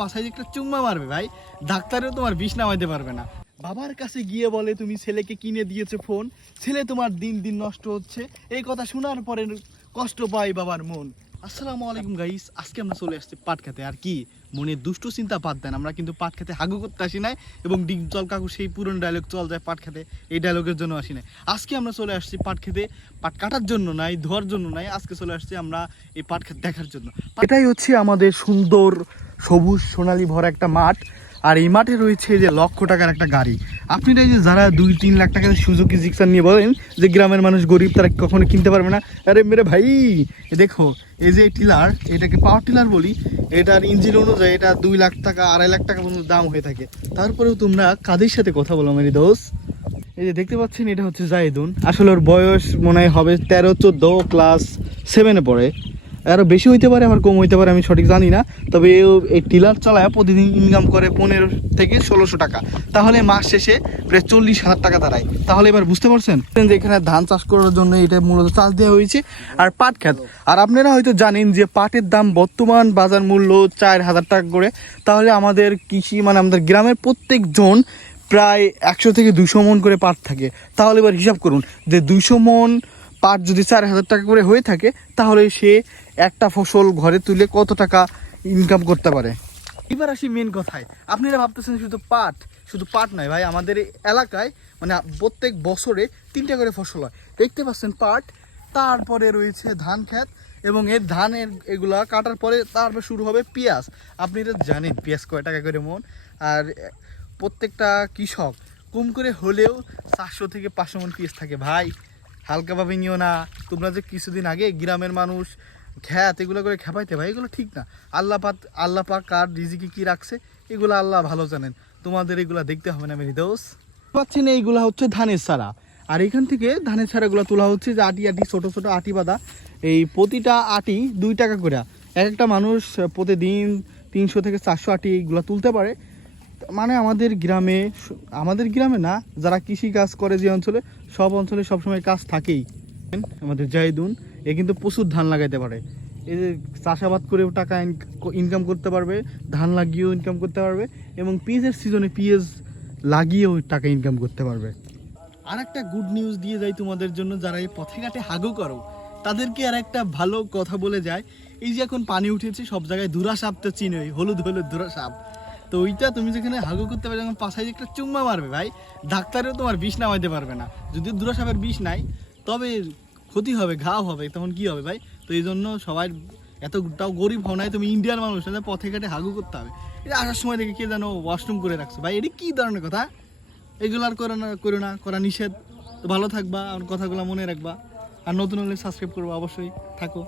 পাশায় একটা চুম্মা মারবে ভাই, ডাক্তারেও তোমার বিষ নামাইতে পারবে না। বাবার কাছে গিয়ে বলে তুমি ছেলেকে কিনে দিয়েছো ফোন, ছেলে তোমার দিন দিন নষ্ট হচ্ছে। এই কথা শোনার পরে কষ্ট পায় বাবার মন। আসসালামু আলাইকুম গাইস, আজকে আমরা চলে আসছি পাট খেতে। আর কি মনে দুষ্টু চিন্তা বাদ দেন, আমরা কিন্তু পাট খেতে হাগু করতে আসি নাই এবং ডিপজল কাকু সেই পুরনো ডায়লগ চল যায় পাট খেতে, এই ডায়লগের জন্য আসি নাই। আজকে আমরা চলে আসছি পাট খেতে, পাট কাটার জন্য নাই, ধোয়ার জন্য নাই, আজকে চলে আসছি আমরা এই পাট খেত দেখার জন্য। এটাই হচ্ছে আমাদের সুন্দর সবুজ সোনালী ভরা একটা মাঠ। আর এই মাঠে রয়েছে যে লক্ষ টাকার একটা গাড়ি। আপনারা এই যে যারা 2-3 লাখ টাকার সুজুকি জিক্সার নিয়ে বলেন যে গ্রামের মানুষ গরিব, তারা কখনো কিনতে পারবে না, আরে মেরে ভাই দেখো এই যে টিলার, এটাকে পাওয়ার টিলার বলি, এটার ইঞ্জিন অনুযায়ী এটা 2 লাখ টাকা 2.5 লাখ টাকা পর্যন্ত দাম হয়ে থাকে। তারপরেও তোমরা কাদের সাথে কথা বলো মেরি দোষ? এই যে দেখতে পাচ্ছেন এটা হচ্ছে জাহিদুন, আসলে ওর বয়স মনে হয় হবে 13-14, ক্লাস 7-এ পড়ে। আরও বেশি হইতে পারে, আবার কম হইতে পারে, আমি সঠিক জানি না। তবে এই টিলার চালায় প্রতিদিন ইনকাম করে 15 থেকে 1600 টাকা, তাহলে মাস শেষে প্রায় 40,000 টাকা দাঁড়ায়। তাহলে এবার বুঝতে পারছেন যে এখানে ধান চাষ করার জন্য এটা মূলত চাষ দেওয়া হয়েছে। আর পাট খেত, আর আপনারা হয়তো জানেন যে পাটের দাম বর্তমান বাজার মূল্য 4,000 টাকা করে। তাহলে আমাদের কৃষি মানে আমাদের গ্রামের প্রত্যেক জন প্রায় 100 থেকে 200 মন করে পাট থাকে। তাহলে এবার হিসাব করুন যে 200 মন পাট যদি 4,000 টাকা করে হয়ে থাকে, তাহলে সে একটা ফসল ঘরে তুলে কত টাকা ইনকাম করতে পারে। এবার আসি মেন কথায়। আপনারা ভাবতেছেন শুধু পাট নয় ভাই, আমাদের এলাকায় মানে প্রত্যেক বছরে 3টা করে ফসল হয়। দেখতে পাচ্ছেন পাট, তারপরে রয়েছে ধান ক্ষেত, এবং এই ধানের এগুলা কাটার পরে তারপর শুরু হবে পেঁয়াজ। আপনারা জানেন পেঁয়াজ কয় টাকা করে মন? আর প্রত্যেকটা কৃষক কম করে হলেও 400 থেকে 500 মন পেঁয়াজ থাকে ভাই, হালকাভাবে নিও না। তোমরা যে কিছুদিন আগে গ্রামের মানুষ খ্যাত এগুলো করে খেপাইতে ভাই, এগুলো ঠিক না। আল্লাহ পাক কার রিজিকে কি রাখছে এগুলো আল্লাহ ভালো জানেন, তোমাদের এগুলো দেখতে হবে না মেরি দোষ। পাচ্ছি না, এইগুলো হচ্ছে ধানের চারা। আর এখান থেকে ধানের চারাগুলো তোলা হচ্ছে যে আটি ছোট ছোট আটি বাঁধা। এই প্রতিটা আটি 2 টাকা করে। এক একটা মানুষ প্রতিদিন 300 থেকে 400 আটি এইগুলো তুলতে পারে। মানে আমাদের গ্রামে না, যারা কৃষি কাজ করে যে অঞ্চলে, সব অঞ্চলে সবসময় কাজ থাকেই। আমাদের জাহিদুন এ কিন্তু প্রচুর ধান লাগাইতে পারে। এই যে চাষাবাদ করেও টাকা ইনকাম করতে পারবে, ধান লাগিয়েও ইনকাম করতে পারবে, এবং পেঁয়াজের সিজনে পেঁয়াজ লাগিয়েও টাকা ইনকাম করতে পারবে। আর একটা গুড নিউজ দিয়ে যাই তোমাদের জন্য, যারা এই পথে ঘাটে হাগু করো তাদেরকে আর একটা ভালো কথা বলে যায়। এই যে এখন পানি উঠেছে সব জায়গায়, ধুরা সাপ তো চিনোই, হলুদ ধুরা সাপ। তো ওইটা তুমি যেখানে হাগু করতে পারবে, যখন পাশায় একটা চুম্মা মারবে ভাই, ডাক্তারেও তোমার বিষ নামাইতে পারবে না। যদি ধুরা সাপের বিষ নাই, তবে ক্ষতি হবে, ঘাও হবে, তখন কি হবে ভাই? তো এই জন্য সবাই এতটাও গরিব হও নাই, তুমি ইন্ডিয়ার মানুষ না পথে ঘাটে হাগু করতে হবে। এটা আসার সময় দেখে কে যেন ওয়াশরুম করে রাখছো ভাই, এটা কী ধরনের কথা? এগুলো আর করো না, করা নিষেধ। তো ভালো থাকবা, আমার কথাগুলো মনে রাখবা। আর নতুন হলে সাবস্ক্রাইব করবো অবশ্যই। থাকো।